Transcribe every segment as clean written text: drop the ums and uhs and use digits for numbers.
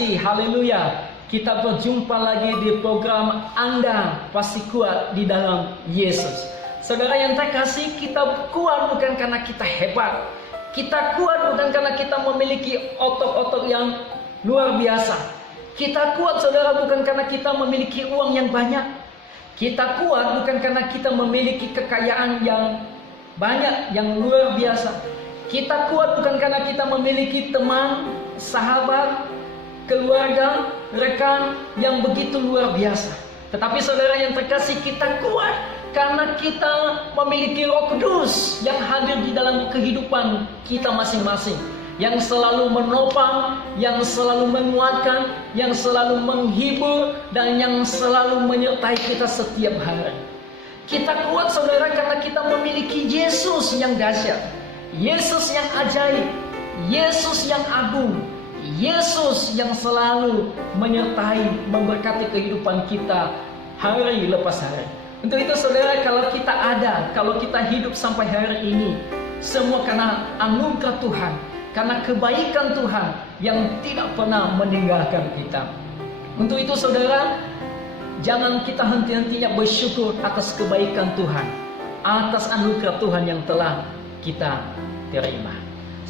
terkasih, haleluya. Kita berjumpa lagi di program Anda Pasti Kuat di dalam Yesus. Saudara yang terkasih, kita kuat bukan karena kita hebat. Kita kuat bukan karena kita memiliki otot-otot yang luar biasa. Kita kuat, saudara, bukan karena kita memiliki uang yang banyak. Kita kuat bukan karena kita memiliki kekayaan yang banyak, yang luar biasa. Kita kuat bukan karena kita memiliki teman, sahabat, keluarga, rekan yang begitu luar biasa. Tetapi saudara yang terkasih, kita kuat karena kita memiliki Roh Kudus yang hadir di dalam kehidupan kita masing-masing, yang selalu menopang, yang selalu menguatkan, yang selalu menghibur, dan yang selalu menyertai kita setiap hari. Kita kuat, saudara, karena kita memiliki Yesus yang dahsyat, Yesus yang ajaib, Yesus yang agung, Yesus yang selalu menyertai, memberkati kehidupan kita hari lepas hari. Untuk itu saudara, kalau kita hidup sampai hari ini, semua karena anugerah Tuhan, karena kebaikan Tuhan yang tidak pernah meninggalkan kita. Untuk itu saudara, jangan kita henti-hentinya bersyukur atas kebaikan Tuhan, atas anugerah Tuhan yang telah kita terima.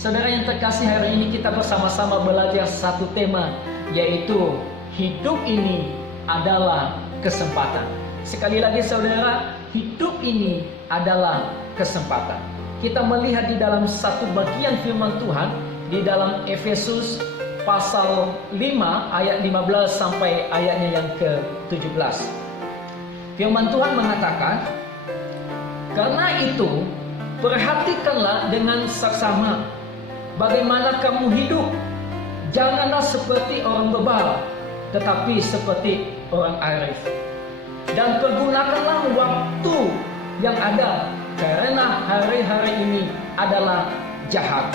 Saudara yang terkasih, hari ini kita bersama-sama belajar satu tema, yaitu hidup ini adalah kesempatan. Sekali lagi saudara, hidup ini adalah kesempatan. Kita melihat di dalam satu bagian firman Tuhan di dalam Efesus pasal 5 ayat 15 sampai ayatnya yang ke-17. Firman Tuhan mengatakan, "Karena itu, perhatikanlah dengan saksama bagaimana kamu hidup. Janganlah seperti orang bebal, tetapi seperti orang arif. Dan pergunakanlah waktu yang ada, karena hari-hari ini adalah jahat.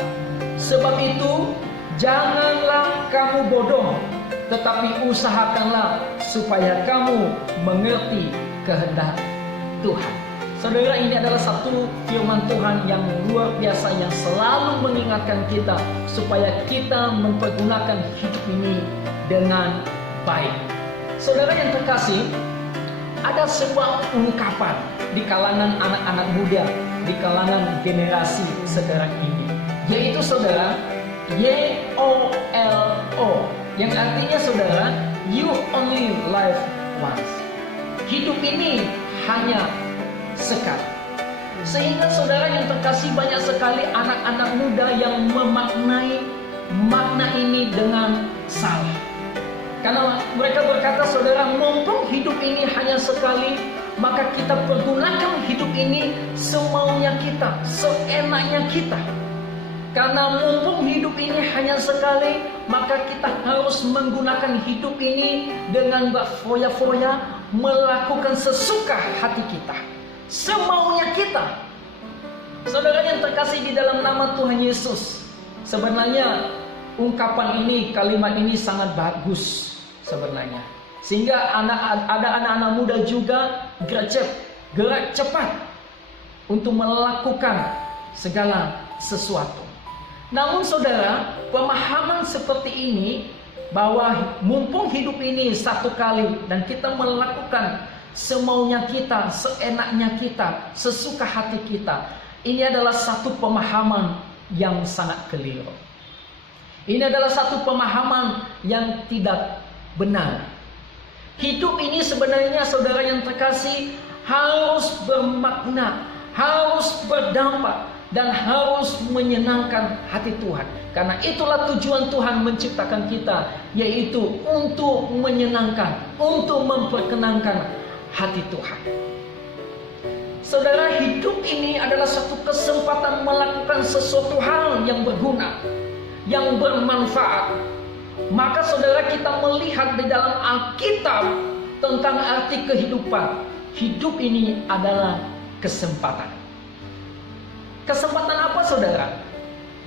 Sebab itu, janganlah kamu bodoh, tetapi usahakanlah supaya kamu mengerti kehendak Tuhan." Saudara, ini adalah satu firman Tuhan yang luar biasa, yang selalu mengingatkan kita supaya kita mempergunakan hidup ini dengan baik. Saudara yang terkasih, ada sebuah ungkapan di kalangan anak-anak muda, di kalangan generasi sekarang ini, yaitu saudara, YOLO, yang artinya saudara, you only live once. Hidup ini hanya sekali. Sehingga saudara yang terkasih, banyak sekali anak-anak muda yang memaknai makna ini dengan salah. Karena mereka berkata, saudara, mumpung hidup ini hanya sekali, maka kita pergunakan hidup ini semaunya kita, seenaknya kita. Karena mumpung hidup ini hanya sekali, maka kita harus menggunakan hidup ini dengan berfoya-foya, melakukan sesuka hati kita, semaunya kita. Saudara yang terkasih di dalam nama Tuhan Yesus, sebenarnya ungkapan ini, kalimat ini sangat bagus sebenarnya, sehingga ada anak-anak muda juga gerak cepat untuk melakukan segala sesuatu. Namun saudara, pemahaman seperti ini, bahwa mumpung hidup ini satu kali dan kita melakukan semaunya kita, seenaknya kita, sesuka hati kita, ini adalah satu pemahaman yang sangat keliru. Ini adalah satu pemahaman yang tidak benar. Hidup ini sebenarnya, saudara yang terkasih, harus bermakna, harus berdampak, dan harus menyenangkan hati Tuhan. Karena itulah tujuan Tuhan menciptakan kita, yaitu untuk menyenangkan, untuk memperkenankan hati Tuhan. Saudara, hidup ini adalah satu kesempatan melakukan sesuatu hal yang berguna, yang bermanfaat. Maka saudara, kita melihat di dalam Alkitab tentang arti kehidupan. Hidup ini adalah kesempatan. Kesempatan apa saudara?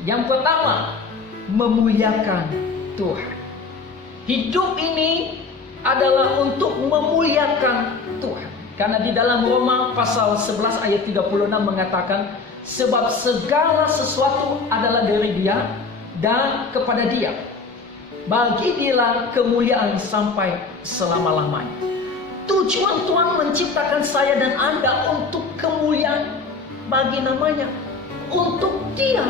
Yang pertama, memuliakan Tuhan. Hidup ini adalah untuk memuliakan Tuhan. Karena di dalam Roma pasal 11 ayat 36 mengatakan, sebab segala sesuatu adalah dari Dia dan kepada Dia. bagi Dia kemuliaan sampai selama-lamanya. Tujuan Tuhan menciptakan saya dan Anda untuk kemuliaan bagi namanya, untuk Dia.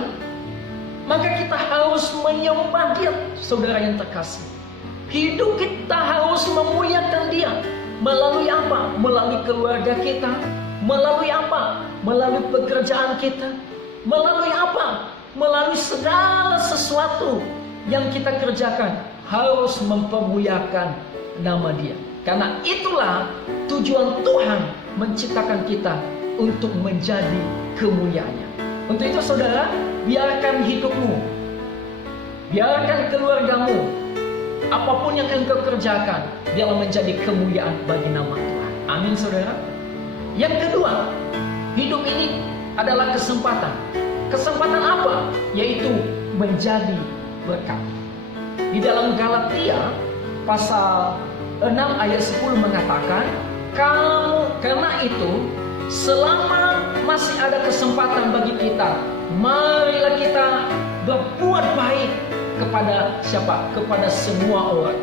Maka kita harus menyembah Dia, saudara yang terkasih. Hidup kita harus memuliakan Dia. Melalui apa? Melalui keluarga kita. Melalui apa? Melalui pekerjaan kita. Melalui apa? Melalui segala sesuatu yang kita kerjakan harus mempermuliakan nama Dia. Karena itulah tujuan Tuhan menciptakan kita untuk menjadi kemuliaannya. Untuk itu saudara, biarkan hidupmu, biarkan keluargamu, apapun yang engkau kerjakan, biarlah menjadi kemuliaan bagi nama Tuhan. Amin saudara. Yang kedua, hidup ini adalah kesempatan. Kesempatan apa? Yaitu menjadi berkat. Di dalam Galatia pasal 6 ayat 10 mengatakan, karena itu selama masih ada kesempatan bagi kita, marilah kita berbuat baik kepada siapa? Kepada semua orang.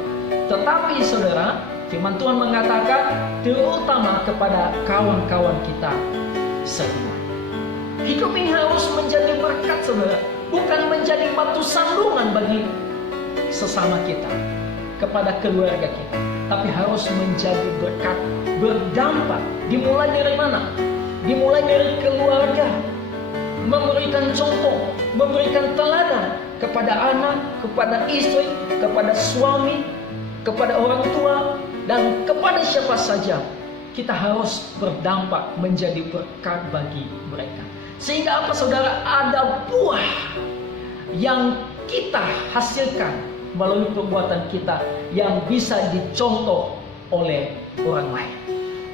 Tetapi saudara, firman Tuhan mengatakan terutama kepada kawan-kawan kita semua. Hidup ini harus menjadi berkat saudara, bukan menjadi batu sandungan bagi sesama kita, kepada keluarga kita, tapi harus menjadi berkat, berdampak. Dimulai dari mana? Dimulai dari keluarga, memberikan contoh, memberikan teladan kepada anak, kepada istri, kepada suami, kepada orang tua, dan kepada siapa saja. Kita harus berdampak menjadi berkat bagi mereka. Sehingga apa saudara? Ada buah yang kita hasilkan melalui perbuatan kita yang bisa dicontoh oleh orang lain.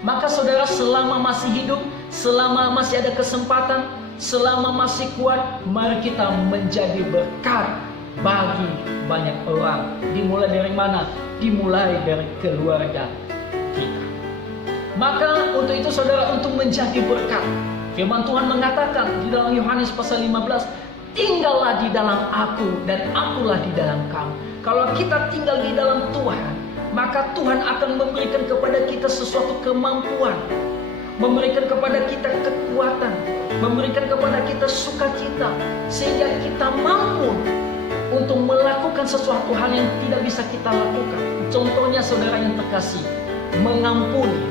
Maka saudara, selama masih hidup, selama masih ada kesempatan, selama masih kuat, mari kita menjadi berkat bagi banyak orang. Dimulai dari mana? Dimulai dari keluarga kita. Maka untuk itu saudara, untuk menjadi berkat, firman Tuhan mengatakan di dalam Yohanes pasal 15, tinggallah di dalam aku dan akulah di dalam kamu. Kalau kita tinggal di dalam Tuhan, maka Tuhan akan memberikan kepada kita sesuatu kemampuan, memberikan kepada kita kekuatan, memberikan kepada kita sukacita, sehingga kita mampu untuk melakukan sesuatu hal yang tidak bisa kita lakukan. Contohnya saudara yang terkasih, mengampuni.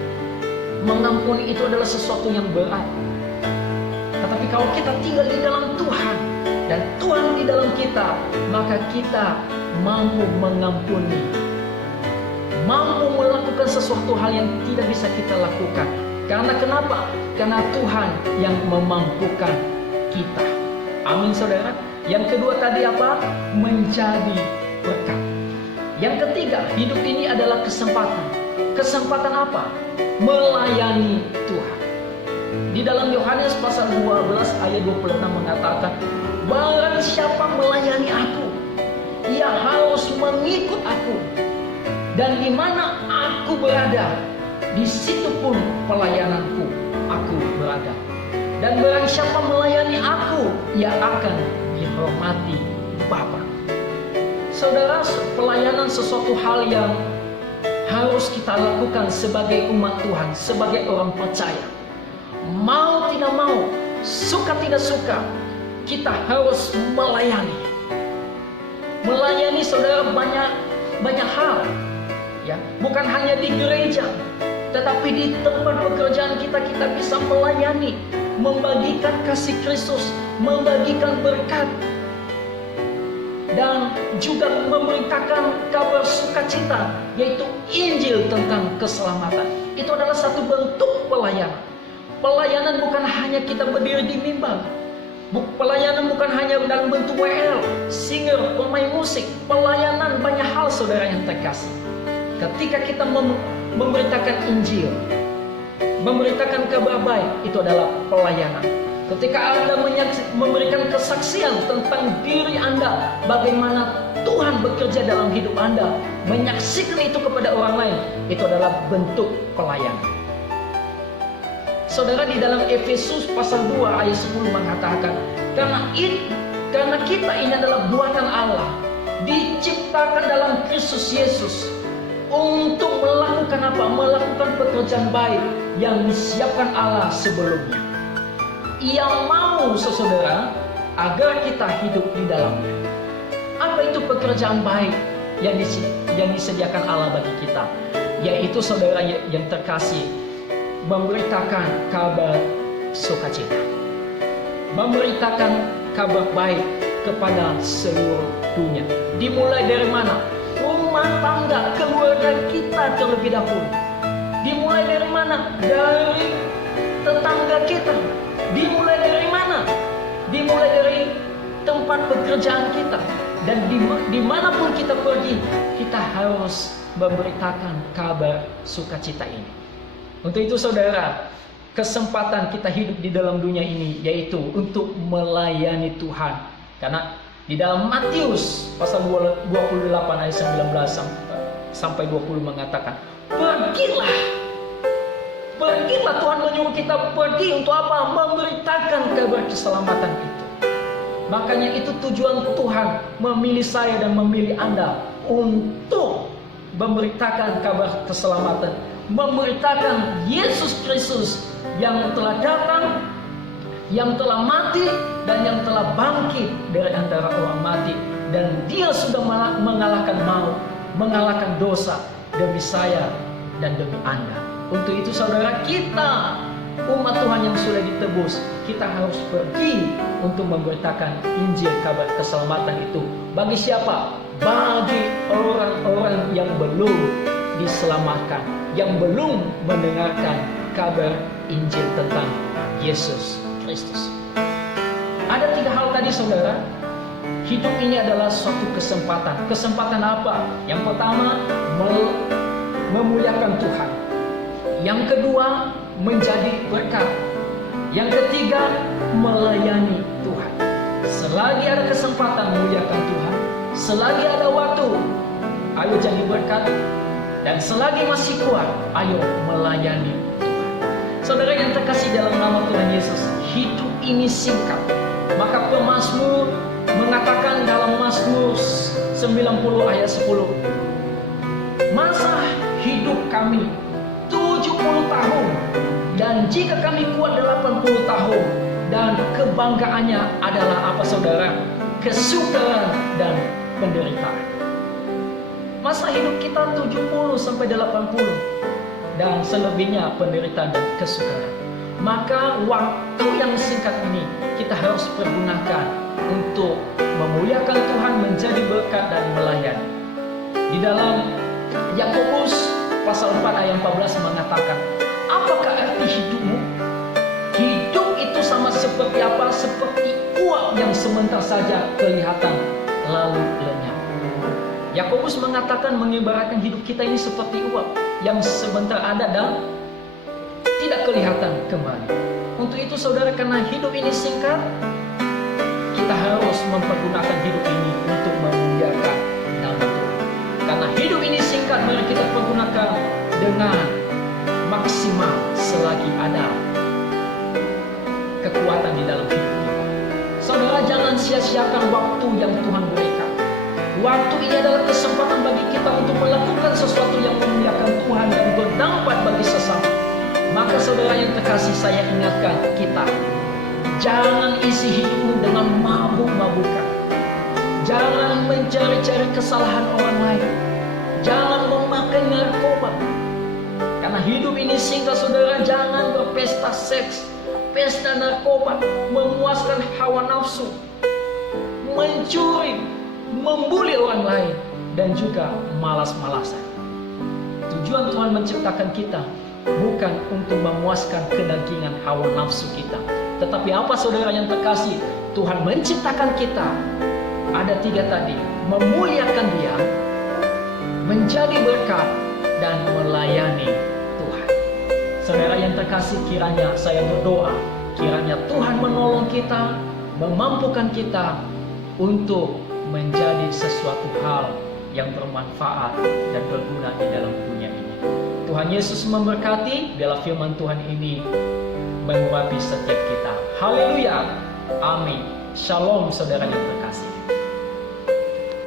Mengampuni itu adalah sesuatu yang berat. Tetapi kalau kita tinggal di dalam Tuhan dan Tuhan di dalam kita, maka kita mampu mengampuni, mampu melakukan sesuatu hal yang tidak bisa kita lakukan. Karena kenapa? Karena Tuhan yang memampukan kita. Amin saudara. Yang kedua tadi apa? Menjadi berkat. Yang ketiga, hidup ini adalah kesempatan. Kesempatan apa? Melayani Tuhan. Di dalam Yohanes pasal 12 ayat 26 mengatakan, barang siapa melayani aku, ia harus mengikut aku. Dan di mana aku berada, di situ pun pelayananku aku berada. Dan barang siapa melayani aku, ia akan dihormati Bapa. Saudara, pelayanan sesuatu hal yang harus kita lakukan sebagai umat Tuhan, sebagai orang percaya. Mau tidak mau, suka tidak suka, kita harus melayani. Melayani saudara banyak hal, ya, bukan hanya di gereja, tetapi di tempat pekerjaan kita bisa melayani, membagikan kasih Kristus, membagikan berkat, dan juga memberitakan kabar sukacita, yaitu Injil tentang keselamatan. Itu adalah satu bentuk pelayanan. Pelayanan bukan hanya kita berdiri di mimbar. Pelayanan bukan hanya dalam bentuk WL, singer, pemain musik. Pelayanan banyak hal saudara yang terkasih. Ketika kita memberitakan Injil, memberitakan kabar baik, itu adalah pelayanan. Ketika Anda memberikan kesaksian tentang diri Anda, bagaimana Tuhan bekerja dalam hidup Anda, menyaksikan itu kepada orang lain, itu adalah bentuk pelayanan. Saudara, di dalam Efesus pasal 2 ayat 10 mengatakan, karena kita ini adalah buatan Allah, diciptakan dalam Kristus Yesus untuk melakukan apa? Melakukan pekerjaan baik yang disiapkan Allah sebelumnya. Ia mau, saudara, agar kita hidup di dalamnya. Apa itu pekerjaan baik yang disediakan Allah bagi kita? Yaitu, saudara yang terkasih, memberitakan kabar sukacita, memberitakan kabar baik kepada seluruh dunia. Dimulai dari mana? Rumah tangga, keluarga kita terlebih dahulu. Dimulai dari mana? Dari tetangga kita. Dimulai dari mana? Dimulai dari tempat pekerjaan kita. Dan dimanapun kita pergi, kita harus memberitakan kabar sukacita ini. Untuk itu, saudara, kesempatan kita hidup di dalam dunia ini yaitu untuk melayani Tuhan. Karena di dalam Matius pasal 28 ayat 19 sampai 20 mengatakan, pergilah. Pergilah, Tuhan menyuruh kita pergi untuk apa? Memberitakan kabar keselamatan itu. Makanya itu tujuan Tuhan memilih saya dan memilih Anda untuk memberitakan kabar keselamatan, memberitakan Yesus Kristus yang telah datang, yang telah mati, dan yang telah bangkit dari antara orang mati. Dan Dia sudah mengalahkan maut, mengalahkan dosa demi saya dan demi Anda. Untuk itu, saudara, kita umat Tuhan yang sudah ditebus, kita harus pergi untuk memberitakan Injil kabar keselamatan itu. Bagi siapa? Bagi orang-orang yang belum diselamatkan, yang belum mendengarkan kabar Injil tentang Yesus Kristus. Ada 3 hal tadi, saudara. Hidup ini adalah suatu kesempatan. Kesempatan apa? Yang pertama, memuliakan Tuhan. Yang kedua, menjadi berkat. Yang ketiga, melayani Tuhan. Selagi ada kesempatan, muliakan Tuhan. Selagi ada waktu, ayo jadi berkat. Dan selagi masih kuat, ayo melayani Tuhan. Saudara yang terkasih dalam nama Tuhan Yesus, hidup ini singkat. Maka pemazmur mengatakan dalam Mazmur 90 ayat 10, masa hidup kami 70 tahun, dan jika kami kuat 80 tahun, dan kebanggaannya adalah apa, saudara? Kesukaran dan penderitaan. Masa hidup kita 70 sampai 80, dan selebihnya penderitaan dan kesukaran. Maka waktu yang singkat ini kita harus pergunakan untuk memuliakan Tuhan, menjadi berkat dan melayani. Di dalam Yakobus pasal 4 ayat 14 mengatakan, apakah arti hidupmu? Hidup itu sama seperti apa? Seperti uap yang sebentar saja kelihatan lalu lenyap. Yakobus mengatakan, mengibaratkan hidup kita ini seperti uap yang sebentar ada dan tidak kelihatan kembali. Untuk itu, saudara, karena hidup ini singkat, kita harus mempergunakan hidup ini untuk memuliakan nama Tuhan. Karena hidup ini singkat, mari kita pergunakan dengan maksimal selagi ada kekuatan di dalam hidup kita. Saudara, jangan sia-siakan waktu yang Tuhan berikan. Waktu ini adalah kesempatan bagi kita untuk melakukan sesuatu yang memuliakan Tuhan dan berdampak bagi sesama. Maka saudara yang terkasih, saya ingatkan kita, jangan isi hidupmu dengan mabuk-mabukan. Jangan mencari-cari kesalahan orang lain. Jangan memakai narkoba. Karena hidup ini singkat, saudara. Jangan berpesta seks, pesta narkoba, memuaskan hawa nafsu, mencuri, membuli orang lain, dan juga malas-malasan. Tujuan Tuhan menciptakan kita bukan untuk memuaskan kedagingan hawa nafsu kita. Tetapi apa, saudara yang terkasih? Tuhan menciptakan kita. Ada 3 tadi. Memuliakan Dia, menjadi berkat, dan melayani Tuhan. Saudara yang terkasih, kiranya saya berdoa, kiranya Tuhan menolong kita, memampukan kita untuk menjadi sesuatu hal yang bermanfaat dan berguna di dalam dunia ini. Tuhan Yesus memberkati. Biarlah firman Tuhan ini mengurapi setiap kita. Haleluya. Amin. Shalom, saudara yang terkasih.